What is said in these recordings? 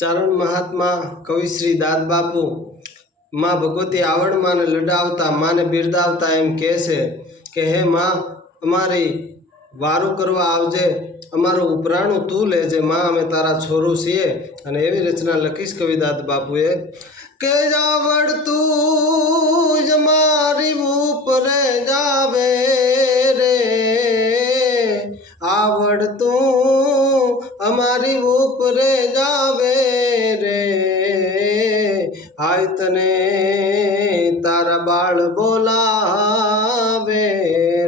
ચારણ મહાત્મા કવિશ્રી દાદ બાપુ માં ભગવતી આવડ માને લડાવતા માને બિરદાવતા એમ કહે છે કે હે માં અમારી વારું કરવા આવજે, અમારું ઉપરાણું તું લેજે માં, અમે તારા છોરું છીએ. અને એવી રચના લખીશ કવિ દાદ બાપુએ કે આવડ તું જ મારી ઉપરે જાવે રે, આવડ તું અમારી ઉપરે જાવે રે, આય તને તારા બાળ બોલાવે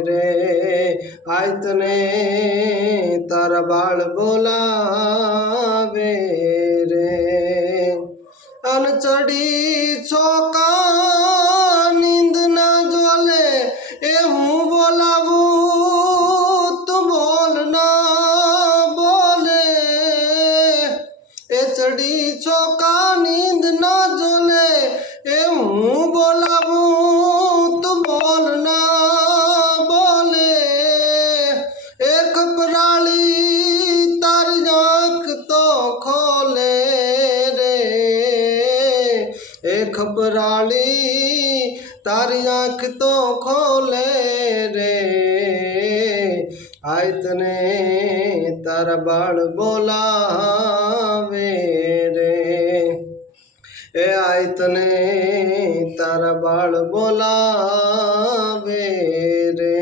રે, આય તને તારા બાળ બોલાવે રે. અન ચડી ચોકા નીંદ ના જોલે એ હું બોલાવું તું બોલ ના બોલે, એ ચડી ચોકા નીંદ ના જોલે એ હું બોલાવું તું બોલ ના બોલે, એક પરાળી તારી આંખ તો ખોલે રે, એક પરાળી તારી આંખ તો ખોલે રે, આય તને તારા બાળ બોલાવે રે, એ આય તને તારા બાળ બોલાવે રે.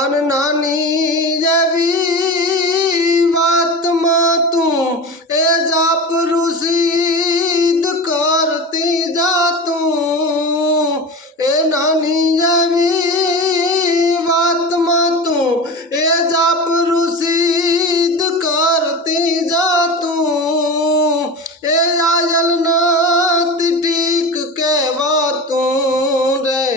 અન નાની જેવી વાતમાં તું એ જાપરુસીદ કરતી જાતું, એ નાની જેવી વાતમાં તું એ જાપરુસીદ કરતી જાતું, એ આયલ નથી ઠીક કહેવાતું રે,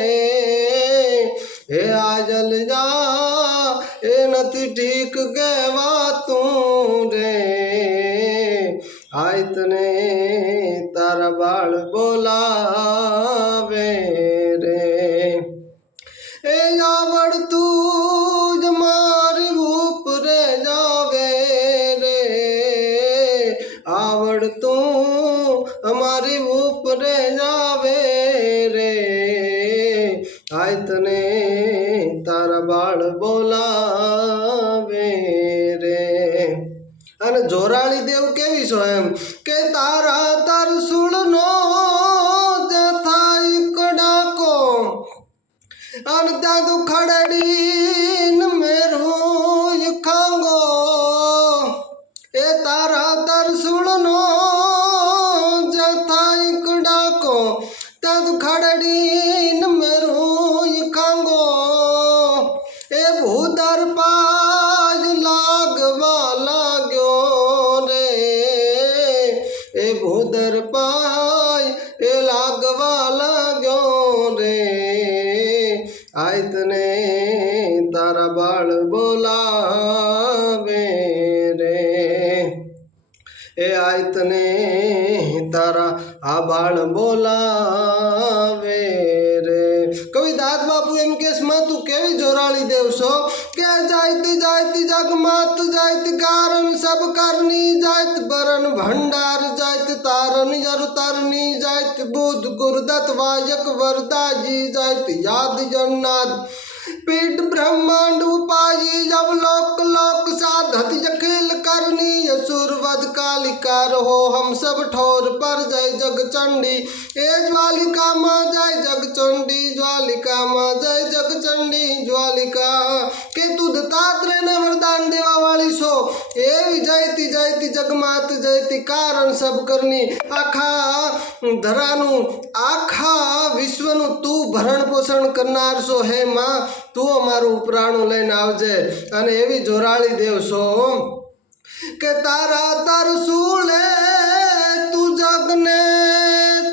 એ આયલ જા એ નથી ઠીક કહેવાતું રે, આય તને તારા બાળ બોલાવે રે, એ આવડતું જ મારી ઉપરે જાવે રે, આવડતું અમારી ઉપરે જાવે રે, આય તને તારા બાળ બોલાવે રે. અને જોરાળી દેવ કેવી છો એમ કે તારા તરસુળનો જે થાય કડાકો, અને ત્યાં તું ખડડીને મેરું ખાંગો, એ તારા તરસુળનો જે થાય કડાકો, ત્યાં તું ખડડીને મેરું ખાંગો, એ ભૂદર પાજ લાગવા લાગ્યો રે, એ ભૂદર પાય એ લાગવા લાગ્યો રે, આય તને તારા બાળ બોલાવે રે, એ આય તને તારા આ બાળ બોલાવે રે. કવિ દાદ બાપુ એમ કેસ માં તું કેવી જોરાળી દેવ છો કે જાયતી જાયતી જગમાત જાયત કારણ સબ કરની જાયત બરન ભંડાર જાયત તારન યર તરની જાયત બુદ્ધ ગુરુદત્ત वायक वरदाजी जायत याद जन्नाथ पीठ ब्रह्मांड उपायी जब लोक लोक साधत जखेल करनी असुरवध कालिका रहो हम सब ठोर पर जय जग चंडी, ए ज्वालिका माँ जय जग चंडी, ज्वालिका माँ जय जग चंडी ज्वालिका, के तू दत्तात्रेय ने वरदान देवा वाली सो एवी जयती जयती जगमात जयती कारण सब करनी, आखा धरानु आखा विश्वनु तू भरण पोषण करनार सो हे माँ, तू अमारू उपराणु लईने आवजे. अने एवी जोराળી देव सो के तारा तरसूले तू जगने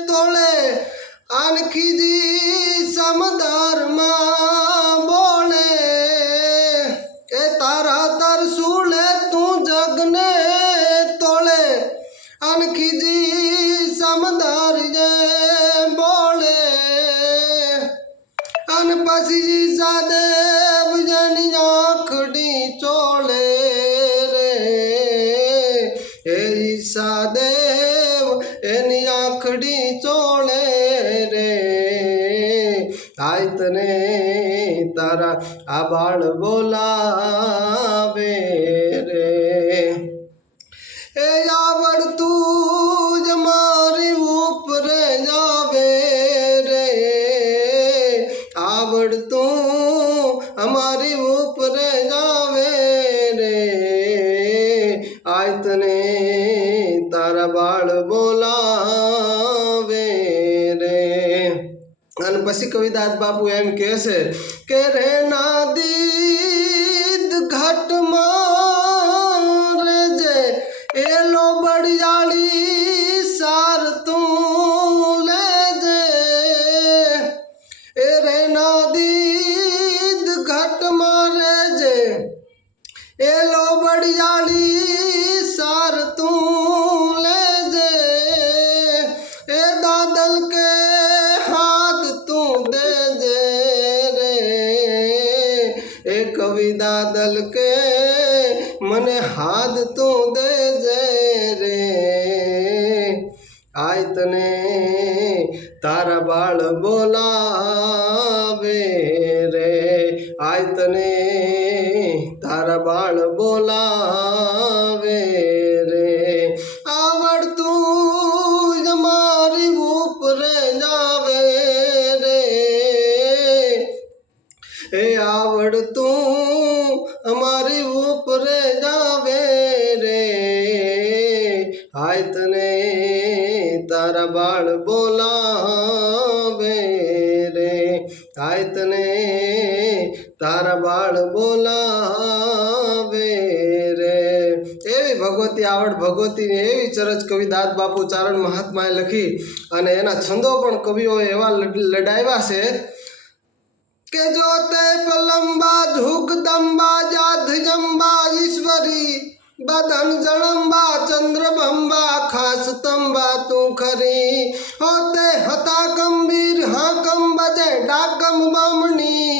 तोले, आणखीजी समदार मां बोले, के तारा तरसूले तू जगने तोले, आणखीजी समदार जे बोले, अन पसी सादेव जनी आँखड़ी चोले रे, ઈશા દેવ એની આંખડી ચોળે રે આય તને તારા આ બાળ બોલાવે રે એ આવડતું જ મારી ઉપરે આવે રે આવડતું અમારી ઉપરે આવે રે આય તને તારા બાળ બોલાવે રે અને પછી કવિદાસ બાપુ એમ કહે છે કે રે નાદીદ ઘાટમાં રેજે એલો બળિયાળી સાર તું લેજે એ રે નાદીદ ઘાટમાં રેજે એલો બળિયાળી સાર તું લેજે એ દાદલ કે હાથ તું દેજે રે એ કવિ દાદલ કે મને હાથ તું દેજે રે આય તને તારા બાળ બોલાવે રે આય તને તારા બાળ બોલાવે રે આવડતું જ મારી ઉપરે જાવે રે એ આવડતું અમારી ઉપરે જાવે રે આય તને તારા બાળ બોલાવે રે આય તને તારા બાળ બોલાવે રે એવી ભગવતી આવડ ભગવતીની એવી ચરજ કવિદાસ બાપુ ચારણ મહાત્માએ લખી અને એના છંદો પણ કવિઓએ એવા લડાવ્યા છે કે જોતે પલંબા ઝુકદંબા જાધ જંબા ઈશ્વરી બદન જળંબા ચંદ્રબંબા ખાસ તંબા તું ખરી હોતે હતા ગંભીર હા કંબજે ડાકમ બમણી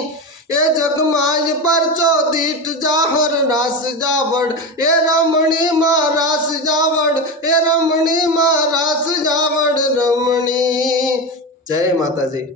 એ જગમાય પરચો દીઠ જાહર રાસ જાવડ એ રમણી માં રાસ જાવડ એ રમણી માં રાસ જાવડ રમણી જય માતાજી।